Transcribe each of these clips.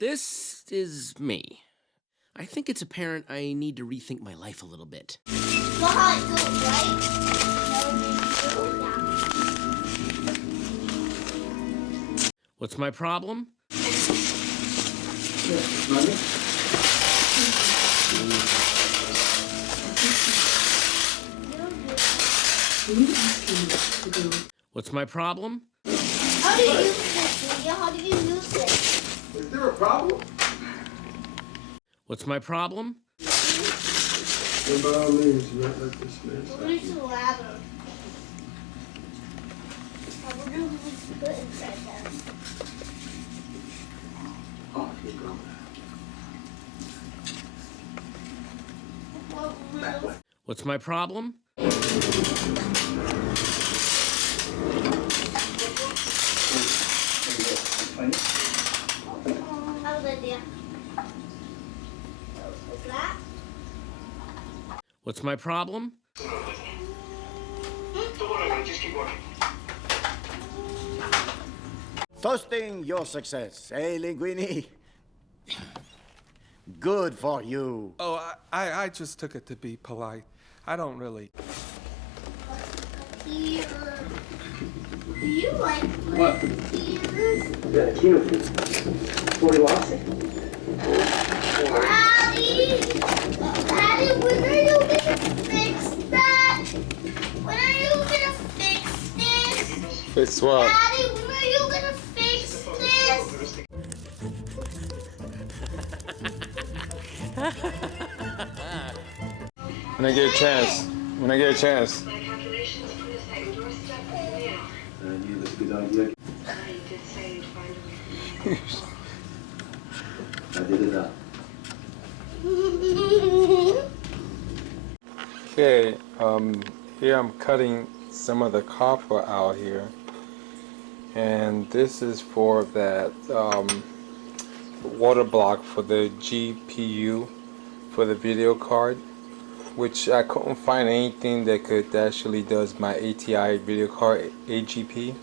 This is me. I think it's apparent I need to rethink my life a little bit. Know how it goes, right? What's my problem? What's my problem? How do you use this, Julia? How do you use it? Is there a problem? What's my problem? Then by all means, you act like this man. We're going to ladder. I wonder who we put inside there. Oh, here you go. What's my problem? How's that, dear? What's that? What's my problem? Toasting your success, eh, Linguini? Good for you. Oh, I just took it to be polite. I don't really. Here. Do you like What? ears? Yeah, cute. What lost it? Daddy! Daddy, when are you gonna fix that? When are you gonna fix this? Fix what? Daddy, when are you gonna fix this? When I get a chance. When I get a chance. I knew that's a good idea. I did it up. Okay, here I'm cutting some of the copper out here. And this is for that water block for the GPU for the video card, which I couldn't find anything that could actually does my ATI video card AGP.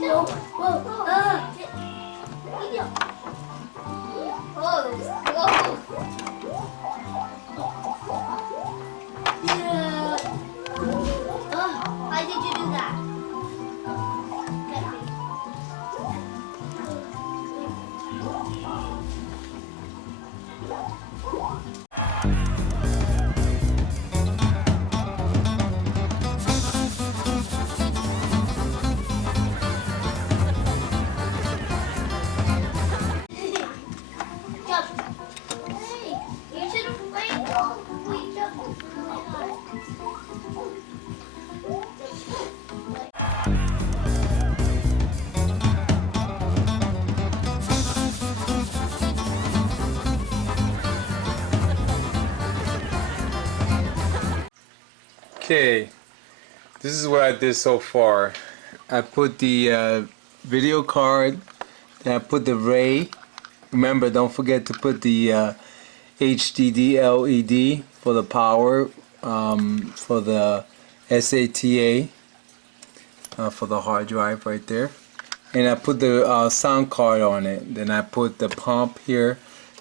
No. Whoa. Oh, yeah. Why did you do that? Hey, you should have played ball before you jumped really high. Okay, this is what I did so far. I put the video card, then I put the Ray. Remember, don't forget to put the HDD LED for the power, for the SATA, for the hard drive right there. And I put the sound card on it. Then I put the pump here.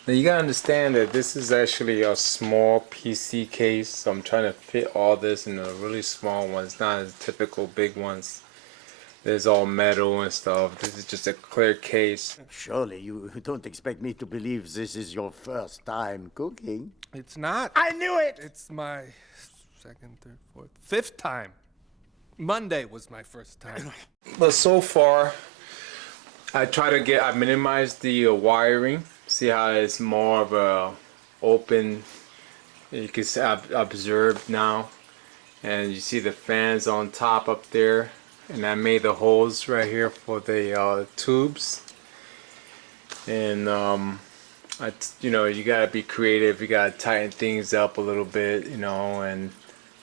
Now you gotta understand that this is actually a small PC case, so I'm trying to fit all this in a really small one. It's not as typical big ones. There's all metal and stuff. This is just a clear case. Surely you don't expect me to believe this is your first time cooking. It's not. I knew it! It's my second, third, fourth, fifth time. Monday was my first time. But so far, I minimized the wiring. See how it's more of a open, you can see observed now. And you see the fans on top up there. And I made the holes right here for the tubes. And you know, you gotta be creative. You gotta tighten things up a little bit, you know, and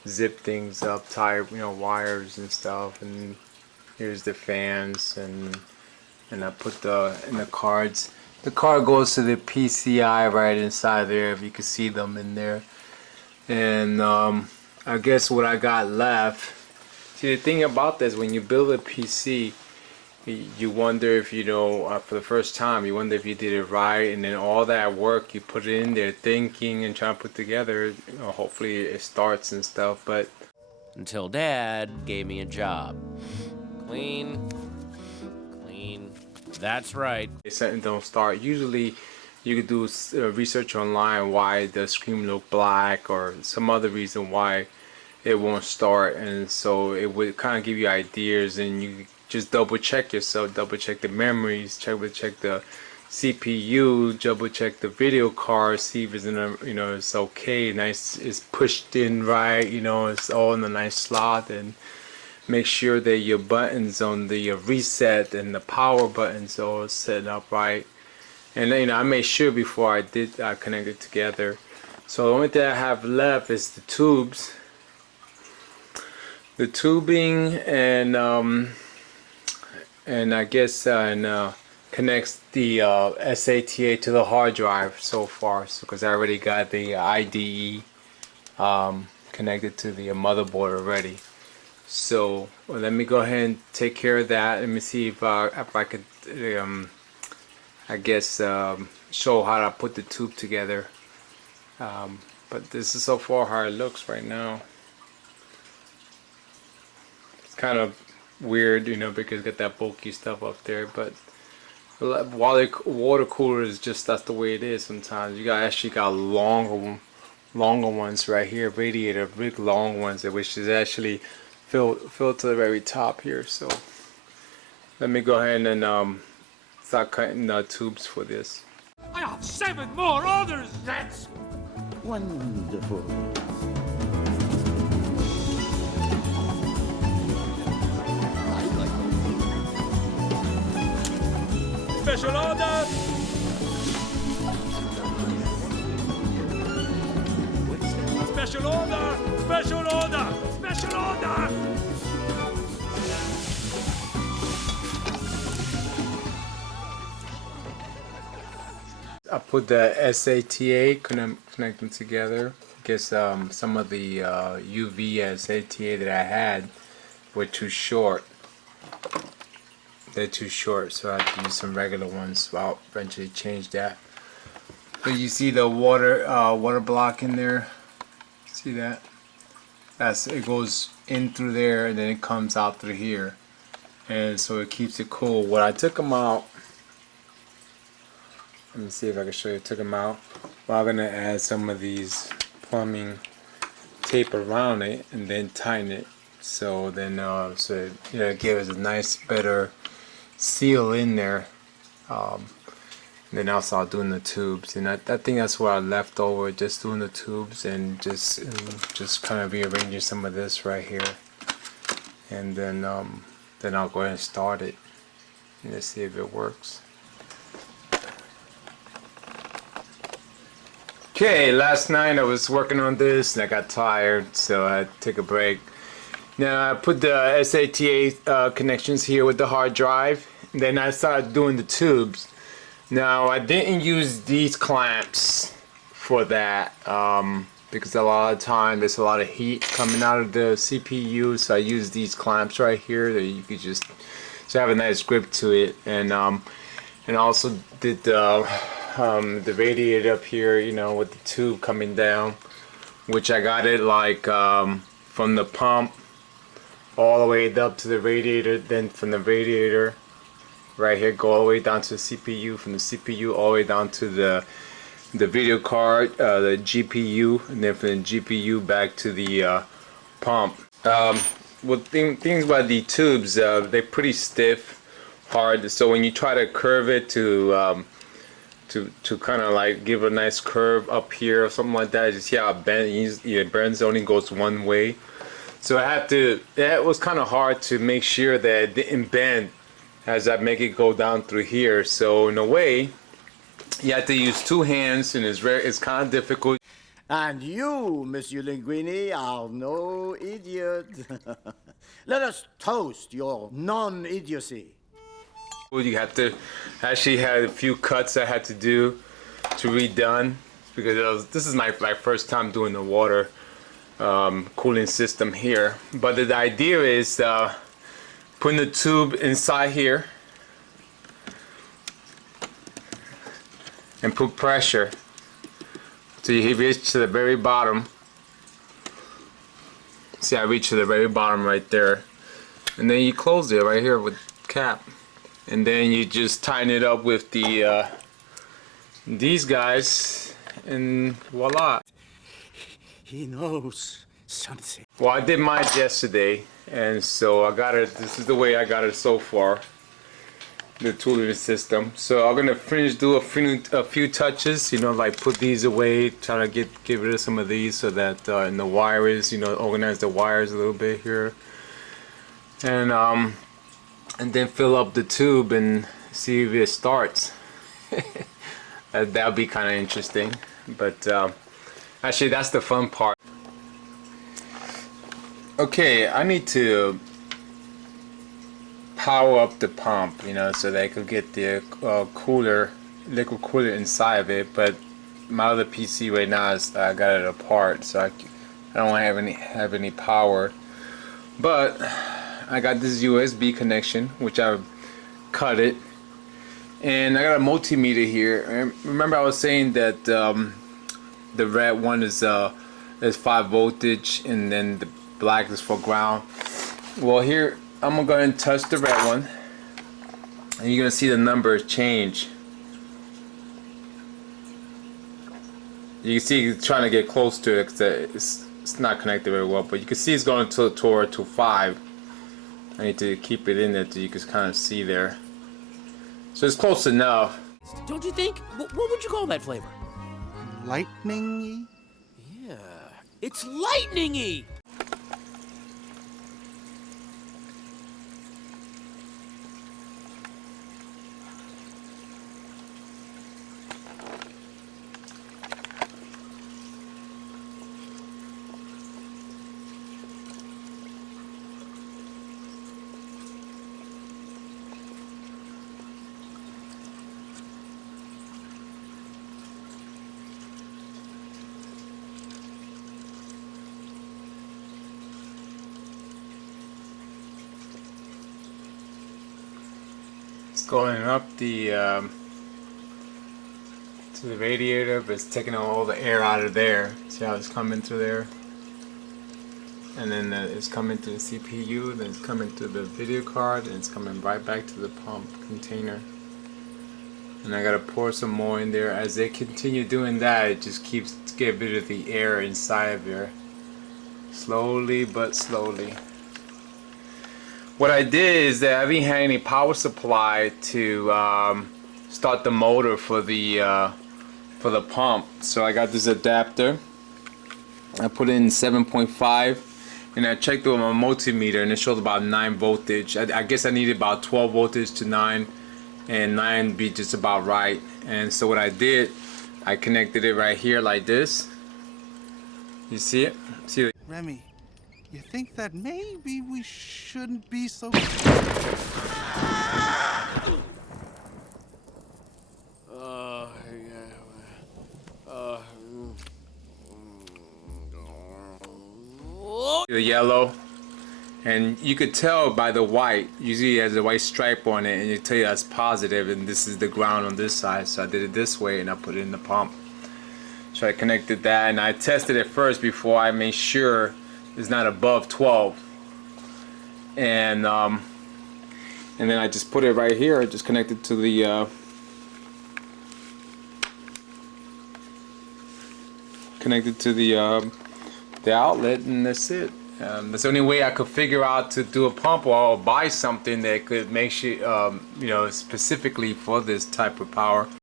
zip things up, tie wires and stuff, and here's the fans, and I put in the cards. The card goes to the PCI right inside there, if you can see them in there. And I guess what I got left. See, the thing about this, when you build a PC, you wonder if for the first time, you wonder if you did it right, and then all that work you put it in there, thinking and trying to put together. Hopefully it starts and stuff. But Until Dad gave me a job. Clean. Clean. That's right. something don't start. Usually, you could do research online why the screen look black or some other reason why it won't start, and so it would kind of give you ideas, and you just double check yourself, double check the memories, double check the CPU, double check the video card, see if it's in a, it's okay, nice, it's pushed in right, it's all in a nice slot, and make sure that your buttons on the reset and the power buttons are all set up right. And I made sure before I connected together. So the only thing I have left is the tubes. The tubing and I guess connects the SATA to the hard drive so far, because I already got the IDE connected to the motherboard already. So let me go ahead and take care of that. Let me see if I could I guess show how to put the tube together. But this is so far how it looks right now. Kind of weird, because it's got that bulky stuff up there, but water cooler is just, that's the way it is sometimes. You actually got longer ones right here, radiator, big long ones, which is actually filled to the very top here. So let me go ahead and start cutting the tubes for this. I have 7 more orders! That's wonderful. Special order! Special order! Special order! Special order! I put the SATA, connect them together. I guess some of the UV SATA that I had were too short. They're too short, so I have to use some regular ones. So I'll eventually change that. So you see the water block in there. See that? It goes in through there and then it comes out through here, and so it keeps it cool. When I took them out, let me see if I can show you. I took them out. Well, I'm gonna add some of these plumbing tape around it and then tighten it. So then, it gives us a nice, better seal in there. Then I'll start doing the tubes, and I think that's what I left over, just doing the tubes and just kind of rearranging some of this right here, and then I'll go ahead and start it and let's see if it works. Okay, last night I was working on this and I got tired, so I had to take a break. Now I put the SATA connections here with the hard drive, and then I started doing the tubes. Now I didn't use these clamps for that because a lot of time there's a lot of heat coming out of the CPU, so I used these clamps right here that you could just have a nice grip to it, and also did the radiator up here, with the tube coming down, which I got it like from the pump all the way up to the radiator, then from the radiator right here go all the way down to the CPU, from the CPU all the way down to the video card, the GPU, and then from the GPU back to the pump. Things about the tubes, they're pretty stiff, hard, so when you try to curve it to kind of like give a nice curve up here or something like that, you see how it bends, only goes one way. So it was kind of hard to make sure that it didn't bend as I make it go down through here. So in a way, you have to use two hands, and it's kind of difficult. And you, Monsieur Linguini, are no idiot. Let us toast your non-idiocy. Well, you have to actually had a few cuts I had to do to redone because this is my first time doing the water cooling system here. But the idea is putting the tube inside here and put pressure till you reach to the very bottom. See, I reach to the very bottom right there, and then you close it right here with cap, and then you just tighten it up with the these guys, and voila. He knows something. Well, I did mine yesterday, and so I got it. This is the way I got it so far, the tooling system. So I'm gonna do a few touches, you know, like put these away, try to get rid of some of these so that in the wires, you know, organize the wires a little bit here, and then fill up the tube and see if it starts. That'll be kind of interesting, but actually that's the fun part. Okay, I need to power up the pump, you know, so that I could get the liquid cooler inside of it. But my other PC right now is I got it apart, so I don't have any power. But I got this USB connection, which I cut it, and I got a multimeter here. And remember, I was saying that the red one is 5 voltage, and then the black is for ground. Well, here I'm gonna go ahead and touch the red one, and you're gonna see the numbers change. You can see it's trying to get close to it because it's not connected very well, but you can see it's going toward to 5. I need to keep it in there so you can kind of see there. So it's close enough. Don't you think? What would you call that flavor? Lightning-y? Yeah, it's lightning-y! Going up the to the radiator, but it's taking all the air out of there. See how it's coming through there, and then it's coming to the CPU, then it's coming to the video card, and it's coming right back to the pump container. And I gotta pour some more in there. As they continue doing that, it just keeps getting rid of the air inside of there, slowly but slowly. What I did is that I didn't have any power supply to start the motor for the pump, so I got this adapter. I put in 7.5, and I checked with my multimeter, and it showed about 9 voltage. I guess I needed about 12 voltage to 9, and 9 be just about right. And so what I did, I connected it right here like this. You see it? See it? Remy, you think that maybe we shouldn't be so... The yellow, and you could tell by the white. Usually it has a white stripe on it, and you tell you that's positive, and this is the ground on this side. So I did it this way, and I put it in the pump. So I connected that, and I tested it first before I made sure it's not above 12. And then I just put it right here. I just connected to the outlet, and that's it. That's the only way I could figure out to do a pump, or buy something that could make sure, you know, specifically for this type of power.